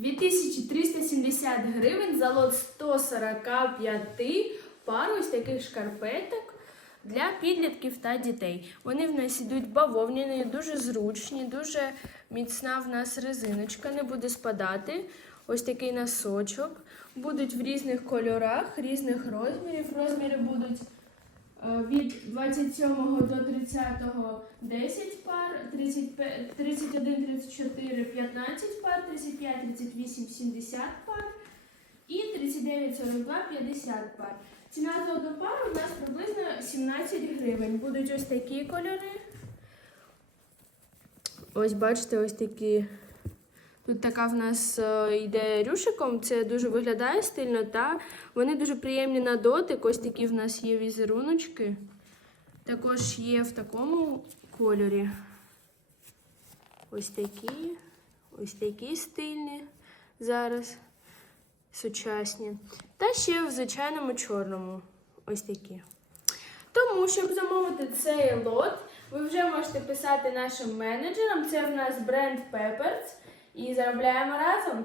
2370 гривень за лот 145 пар ось таких шкарпеток для підлітків та дітей. Вони в нас ідуть бавовняні, дуже зручні, дуже міцна в нас резиночка, не буде спадати. Ось такий носочок. Будуть в різних кольорах, різних розмірів. Розміри будуть від 27 до 30 10 пар, 35 31, 34, 15 пар, 35, 38, 70 пар і 39, 42, 50 пар. Ціна за одну пару у нас приблизно 17 гривень. Будуть ось такі кольори. Ось бачите, ось такі. Тут така в нас е, йде рюшиком, це дуже виглядає стильно, та вони дуже приємні на дотик. Ось такі в нас є візеруночки. Також є в такому кольорі. Ось такі, ось такі стильні зараз, сучасні. Та ще в звичайному чорному. Ось такі. Тому, щоб замовити цей лот, ви вже можете писати нашим менеджерам. Це в нас бренд Peppers. І заробляємо разом.